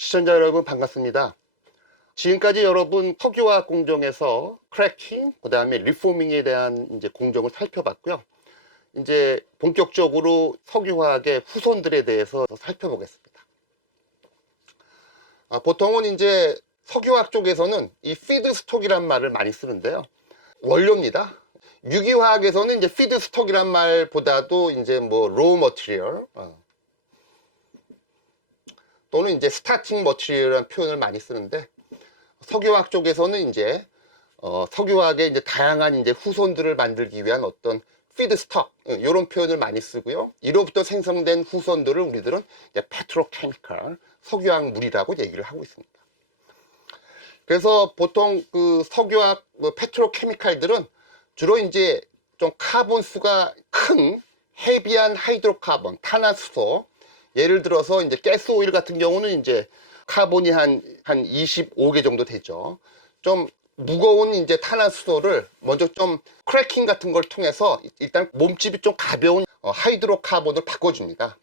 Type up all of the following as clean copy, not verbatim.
시청자 여러분 반갑습니다. 지금까지 여러분 석유화학 공정에서 크래킹, 그 다음에 리포밍에 대한 이제 공정을 살펴봤고요. 이제 본격적으로 석유화학의 후손들에 대해서 살펴보겠습니다. 보통은 이제 석유화학 쪽에서는 이 피드스톡이란 말을 많이 쓰는데요. 원료입니다. 유기화학에서는 이제 피드스톡이란 말보다도 이제 뭐 로우 머티리얼 또는 이제 스타팅 머티리얼이라는 표현을 많이 쓰는데, 석유화학 쪽에서는 이제 석유화학의 이제 다양한 이제 후손들을 만들기 위한 어떤 피드스톡 이런 표현을 많이 쓰고요. 이로부터 생성된 후손들을 우리들은 이제 페트로케미칼 석유화학물이라고 얘기를 하고 있습니다. 그래서 보통 그 석유화학 페트로케미칼들은 주로 이제 좀 카본 수가 큰 헤비한 하이드로카본, 탄화수소, 예를 들어서 이제 가스오일 같은 경우는 이제 카본이 한 25개 정도 되죠. 좀 무거운 이제 탄화수소를 먼저 좀 크래킹 같은 걸 통해서 일단 몸집이 좀 가벼운 하이드로카본을 바꿔줍니다.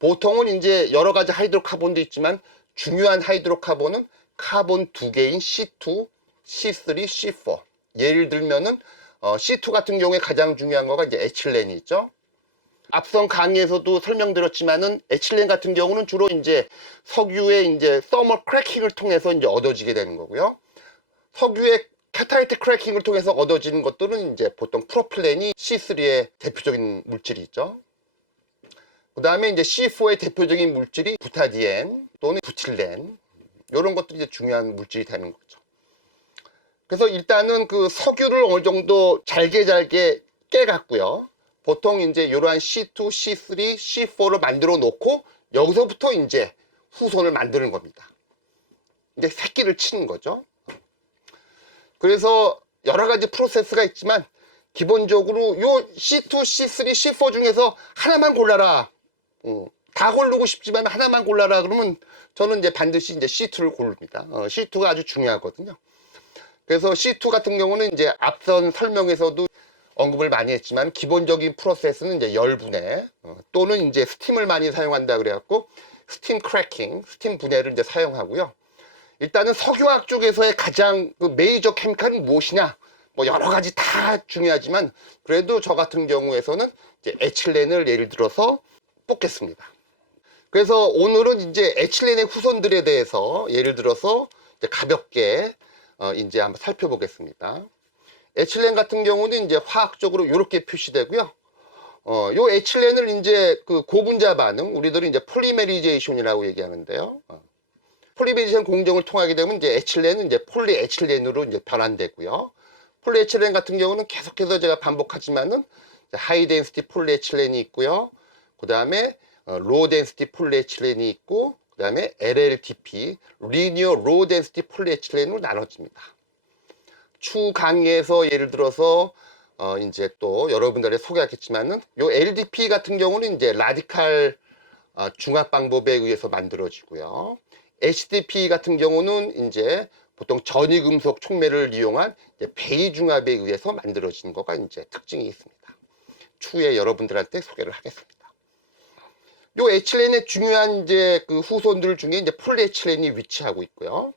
보통은 이제 여러 가지 하이드로카본도 있지만 중요한 하이드로카본은 카본 2개인 C2, C3, C4. 예를 들면은 C2 같은 경우에 가장 중요한 거가 이제 에틸렌이 있죠. 앞선 강의에서도 설명드렸지만은 에틸렌 같은 경우는 주로 이제 석유의 이제 서멀 크래킹을 통해서 이제 얻어지게 되는 거고요. 석유의 카타리틱 크래킹을 통해서 얻어지는 것들은 이제 보통 프로필렌이 C3의 대표적인 물질이 있죠. 그 다음에 이제 C4의 대표적인 물질이 부타디엔 또는 부틸렌, 이런 것들이 이제 중요한 물질이 되는 거죠. 그래서 일단은 그 석유를 어느 정도 잘게 깨갖고요. 보통 이제 이러한 C2, C3, C4를 만들어 놓고 여기서부터 이제 후손을 만드는 겁니다. 이제 새끼를 치는 거죠. 그래서 여러 가지 프로세스가 있지만 기본적으로 요 C2, C3, C4 중에서 하나만 골라라. 다 고르고 싶지만 하나만 골라라 그러면 저는 이제 반드시 이제 C2를 고릅니다. C2가 아주 중요하거든요. 그래서 C2 같은 경우는 이제 앞선 설명에서도 언급을 많이 했지만 기본적인 프로세스는 이제 열분해 또는 이제 스팀을 많이 사용한다 그래갖고 스팀 크래킹, 스팀 분해를 이제 사용하고요. 일단은 석유화학 쪽에서의 가장 그 메이저 케미칼이 무엇이냐? 뭐 여러 가지 다 중요하지만 그래도 저 같은 경우에서는 이제 에틸렌을 예를 들어서 뽑겠습니다. 그래서 오늘은 이제 에틸렌의 후손들에 대해서 예를 들어서 이제 가볍게 이제 한번 살펴보겠습니다. 에틸렌 같은 경우는 이제 화학적으로 이렇게 표시되고요. 요 에틸렌을 이제 그 고분자 반응, 우리들은 이제 폴리메리제이션이라고 얘기하는데요. 폴리메리제이션 공정을 통하게 되면 이제 에틸렌은 이제 폴리에틸렌으로 이제 변환되고요. 폴리에틸렌 같은 경우는 계속해서 제가 반복하지만은 하이 덴시티 폴리에틸렌이 있고요. 그 다음에 로우 덴시티 폴리에틸렌이 있고, 그 다음에 LLDP, 리니어 로우 덴시티 폴리에틸렌으로 나눠집니다. 추 강의에서 예를 들어서 이제 또 여러분들이 소개하겠지만은 요 LDP 같은 경우는 이제 라디칼 중합 방법에 의해서 만들어지고요. HDP 같은 경우는 이제 보통 전이금속 촉매를 이용한 이제 베이 중합에 의해서 만들어진 거가 이제 특징이 있습니다. 추후에 여러분들한테 소개를 하겠습니다. 요 에틸렌의 중요한 이제 그 후손들 중에 이제 폴리에틸렌이 위치하고 있고요.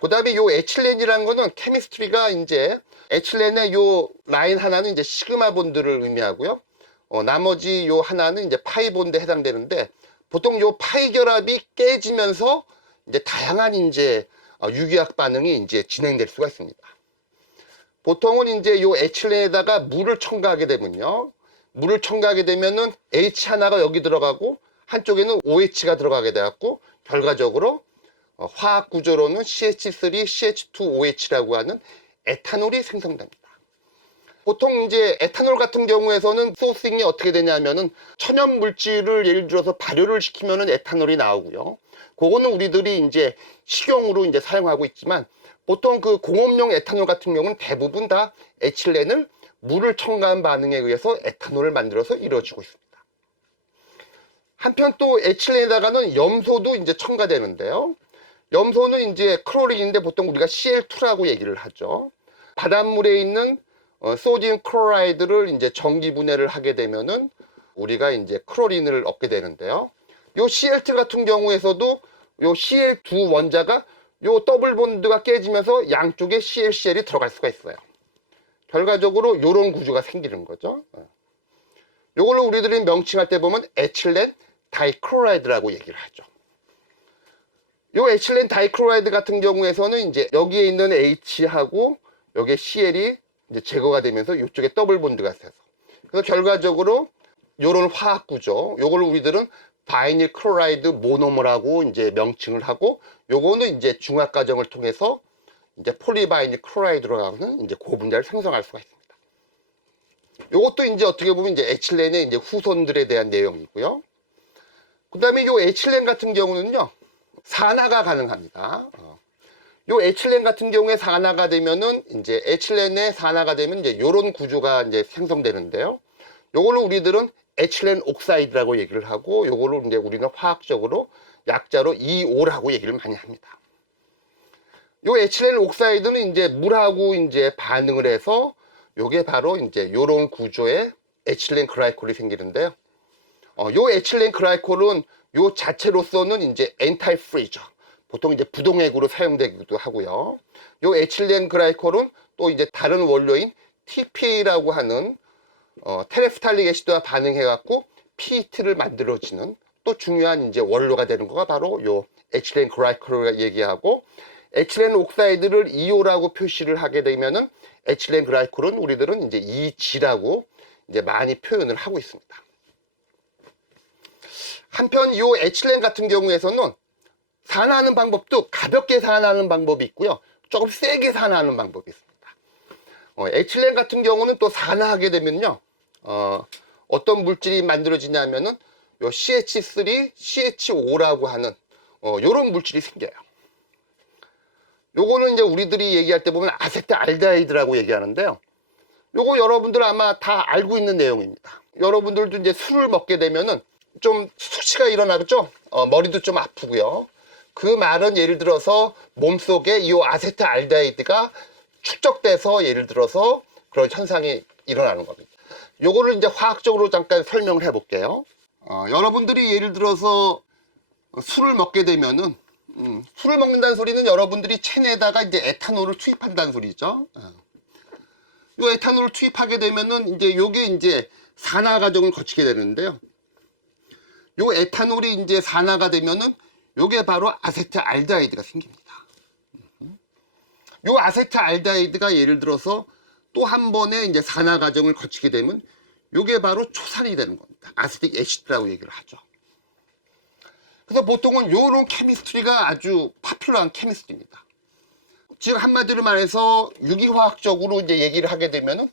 그 다음에 요 에틸렌이라는 거는 케미스트리가 이제 에틸렌의 요 라인 하나는 이제 시그마 본드를 의미하고요. 나머지 요 하나는 이제 파이 본드에 해당되는데, 보통 요 파이 결합이 깨지면서 이제 다양한 이제 유기학 반응이 이제 진행될 수가 있습니다. 보통은 이제 요 에틸렌에다가 물을 첨가하게 되면요. 물을 첨가하게 되면은 H 하나가 여기 들어가고 한쪽에는 OH가 들어가게 돼갖고 결과적으로 화학 구조로는 CH3, CH2OH라고 하는 에탄올이 생성됩니다. 보통 이제 에탄올 같은 경우에서는 소싱이 어떻게 되냐면은 천연 물질을 예를 들어서 발효를 시키면은 에탄올이 나오고요. 그거는 우리들이 이제 식용으로 이제 사용하고 있지만 보통 그 공업용 에탄올 같은 경우는 대부분 다 에틸렌을 물을 첨가한 반응에 의해서 에탄올을 만들어서 이루어지고 있습니다. 한편 또 에틸렌에다가는 염소도 이제 첨가되는데요. 염소는 이제 크로린인데 보통 우리가 Cl2라고 얘기를 하죠. 바닷물에 있는 소디움 클로라이드를 이제 전기 분해를 하게 되면은 우리가 이제 크로린을 얻게 되는데요. 요 Cl2 같은 경우에서도 요 Cl 두 원자가 요 더블 본드가 깨지면서 양쪽에 ClCl이 들어갈 수가 있어요. 결과적으로 요런 구조가 생기는 거죠. 요걸로 우리들이 명칭할 때 보면 에틸렌 다이크로라이드라고 얘기를 하죠. 요 에틸렌 다이크로라이드 같은 경우에서는 이제 여기에 있는 H하고 여기에 Cl이 이제 제거가 되면서 이쪽에 더블 본드가 생겨서, 그래서 결과적으로 요런 화학 구조, 요걸 우리들은 바이닐 클로라이드 모노머라고 이제 명칭을 하고, 요거는 이제 중화 과정을 통해서 이제 폴리바이닐 클로라이드로 가는 이제 고분자를 생성할 수가 있습니다. 요것도 이제 어떻게 보면 이제 에틸렌의 이제 후손들에 대한 내용이고요. 그 다음에 요 에틸렌 같은 경우는요, 산화가 가능합니다. 요 에틸렌 같은 경우에 산화가 되면은 이제 에틸렌의 산화가 되면 이제 요런 구조가 이제 생성되는데요. 요걸로 우리들은 에틸렌 옥사이드라고 얘기를 하고, 요걸로 이제 우리는 화학적으로 약자로 EO라고 얘기를 많이 합니다. 요 에틸렌 옥사이드는 이제 물하고 이제 반응을 해서 요게 바로 이제 요런 구조의 에틸렌 글라이콜이 생기는데요. 요 에틸렌 글라이콜은 요 자체로서는 이제 엔타이 프리저, 보통 이제 부동액으로 사용되기도 하고요. 요 에틸렌 글라이콜은 또 이제 다른 원료인 TPA라고 하는 테레프탈릭 애시드와 반응해 갖고 PET를 만들어지는 또 중요한 이제 원료가 되는 거가 바로 요 에틸렌 글라이콜을 얘기하고, 에틸렌 옥사이드를 EO라고 표시를 하게 되면은 에틸렌 글라이콜은 우리들은 이제 EG라고 이제 많이 표현을 하고 있습니다. 한편 요 에틸렌 같은 경우에서는 산화하는 방법도 가볍게 산화하는 방법이 있고요, 조금 세게 산화하는 방법이 있습니다. 에틸렌 같은 경우는 또 산화하게 되면요, 어떤 물질이 만들어지냐면은 요 CH3, CHO라고 하는 요런 물질이 생겨요. 요거는 이제 우리들이 얘기할 때 보면 아세트알데하이드라고 얘기하는데요. 요거 여러분들 아마 다 알고 있는 내용입니다. 여러분들도 이제 술을 먹게 되면은 좀 수치가 일어나죠. 머리도 좀 아프고요. 그 말은 예를 들어서 몸속에 이 아세트알데하이드가 축적돼서 예를 들어서 그런 현상이 일어나는 겁니다. 요거를 이제 화학적으로 잠깐 설명을 해볼게요. 여러분들이 예를 들어서 술을 먹게 되면은 술을 먹는다는 소리는 여러분들이 체내에다가 이제 에탄올을 투입한다는 소리죠. 요 에탄올을 투입하게 되면은 이제 요게 이제 산화 과정을 거치게 되는데요. 요 에탄올이 이제 산화가 되면은 요게 바로 아세트알데하이드가 생깁니다. 요 아세트알데하이드가 예를 들어서 또 한 번의 이제 산화 과정을 거치게 되면 요게 바로 초산이 되는 겁니다. 아세틱 애시드라고 얘기를 하죠. 그래서 보통은 요런 케미스트리가 아주 파퓰러한 케미스트리입니다. 즉 한마디로 말해서 유기화학적으로 이제 얘기를 하게 되면은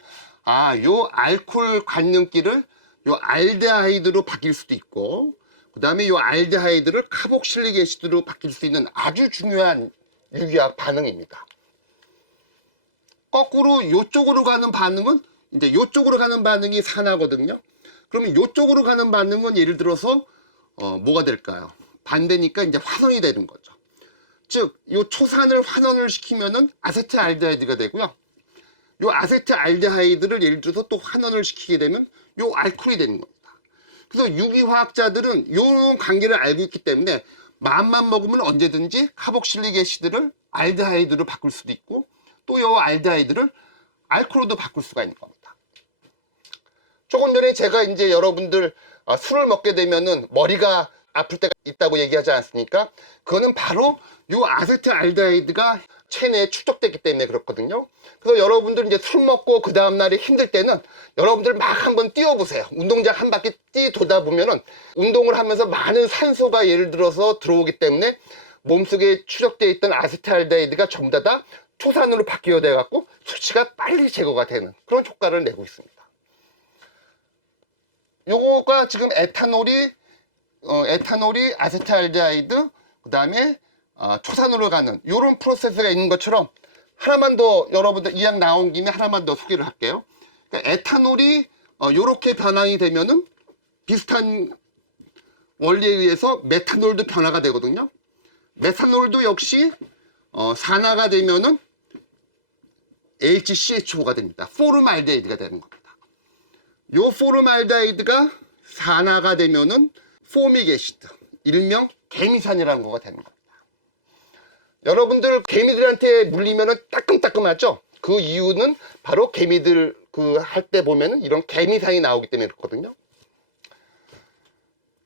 요 알코올 관능기를 요 알데하이드로 바뀔 수도 있고, 그 다음에 요 알데하이드를 카복실릭 애시드로 바뀔 수 있는 아주 중요한 유기화학 반응입니다. 거꾸로 요쪽으로 가는 반응은 이제 요쪽으로 가는 반응이 산화거든요. 그러면 요쪽으로 가는 반응은 예를 들어서 뭐가 될까요? 반대니까 이제 환원이 되는 거죠. 즉, 요 초산을 환원을 시키면은 아세트알데하이드가 되고요. 요 아세트알데하이드를 예를 들어서 또 환원을 시키게 되면 요 알코올이 되는 겁니다. 그래서 유기화학자들은 요런 관계를 알고 있기 때문에 마음만 먹으면 언제든지 카복실릭 애시드를 알데하이드로 바꿀 수도 있고, 또 요 알데하이드를 알코올로도 바꿀 수가 있는 겁니다. 조금 전에 제가 이제 여러분들 술을 먹게 되면은 머리가 아플 때가 있다고 얘기하지 않았습니까? 그거는 바로 요 아세트알데하이드가 체내에 축적됐기 때문에 그렇거든요. 그래서 여러분들 이제 술 먹고 그 다음날에 힘들 때는 여러분들 막 한번 뛰어보세요. 운동장 한 바퀴 돌다 보면은 운동을 하면서 많은 산소가 예를 들어서 들어오기 때문에 몸속에 추적되어 있던 아세트알데하이드가 전부 다 초산으로 바뀌어 돼 갖고 수치가 빨리 제거가 되는 그런 효과를 내고 있습니다. 요거가 지금 에탄올이 아세트알데하이드, 그 다음에 초산으로 가는 요런 프로세스가 있는 것처럼, 하나만 더 여러분들 이왕 나온 김에 하나만 더 소개를 할게요. 그러니까 에탄올이 요렇게 변환이 되면은 비슷한 원리에 의해서 메탄올도 변화가 되거든요. 메탄올도 역시 산화가 되면은 HCHO가 됩니다. 포름알데하이드가 되는 겁니다. 요 포름알데하이드가 산화가 되면은 포믹 애시드, 일명 개미산이라는 거가 되는 겁니다. 여러분들 개미들한테 물리면은 따끔따끔하죠? 그 이유는 바로 개미들 할 때 보면은 이런 개미산이 나오기 때문에 그렇거든요.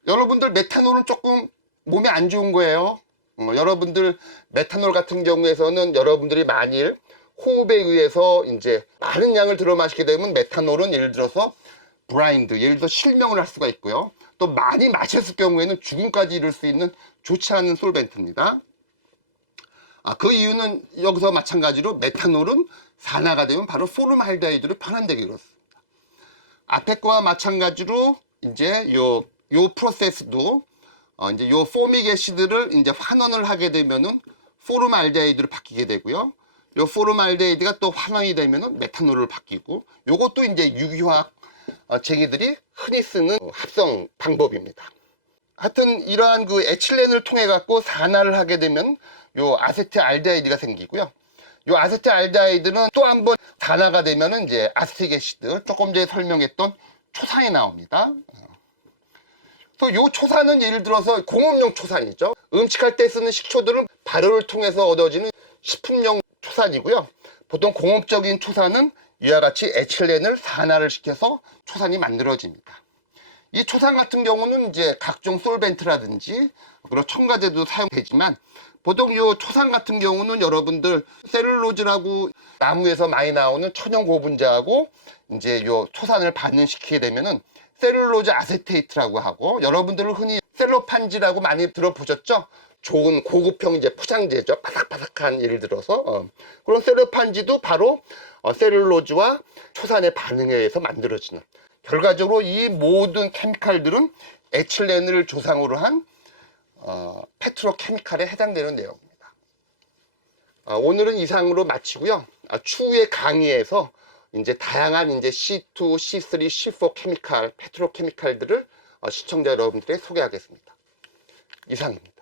여러분들 메탄올은 조금 몸에 안 좋은 거예요. 여러분들 메탄올 같은 경우에서는 여러분들이 만일 호흡에 의해서 이제 많은 양을 들어 마시게 되면 메탄올은 예를 들어서 브라인드, 예를 들어 실명을 할 수가 있고요. 또 많이 마셨을 경우에는 죽음까지 이를 수 있는 좋지 않은 솔벤트입니다. 그 이유는 여기서 마찬가지로 메탄올은 산화가 되면 바로 포름알데히드로 변환되게 그렇습니다. 앞에 거와 마찬가지로 이제 요 프로세스도 이제 요 포믹 애시드를 이제 환원을 하게 되면은 포름알데히드로 바뀌게 되고요. 요 포름알데히드가 또 환원이 되면은 메탄올로 바뀌고, 요것도 이제 유기화학 쟁이들이 흔히 쓰는 합성 방법입니다. 하여튼 이러한 에틸렌을 통해 갖고 산화를 하게 되면 요 아세트알데히드가 생기고요. 요 아세트알데히드는 또 한번 산화가 되면은 이제 아세틱 애시드, 조금 전에 설명했던 초산이 나옵니다. 그래서 요 초산은 예를 들어서 공업용 초산이죠. 음식할 때 쓰는 식초들은 발효를 통해서 얻어지는 식품용 초산이고요. 보통 공업적인 초산은 이와 같이 에틸렌을 산화를 시켜서 초산이 만들어집니다. 이 초산 같은 경우는 이제 각종 솔벤트라든지 그리고 첨가제도 사용되지만, 보통 이 초산 같은 경우는 여러분들 셀룰로즈라고 나무에서 많이 나오는 천연 고분자하고 이제 요 초산을 반응시키게 되면은 셀룰로즈 아세테이트라고 하고, 여러분들은 흔히 셀로판지라고 많이 들어보셨죠? 좋은 고급형 이제 포장재죠. 바삭바삭한, 예를 들어서 그런 셀로판지도 바로 셀룰로즈와 초산의 반응에 의해서 만들어지는, 결과적으로 이 모든 케미칼들은 에틸렌을 조상으로 한 페트로케미칼에 해당되는 내용입니다. 오늘은 이상으로 마치고요. 추후의 강의에서 이제 다양한 이제 C2, C3, C4 케미칼, 페트로케미칼들을 시청자 여러분들에게 소개하겠습니다. 이상입니다.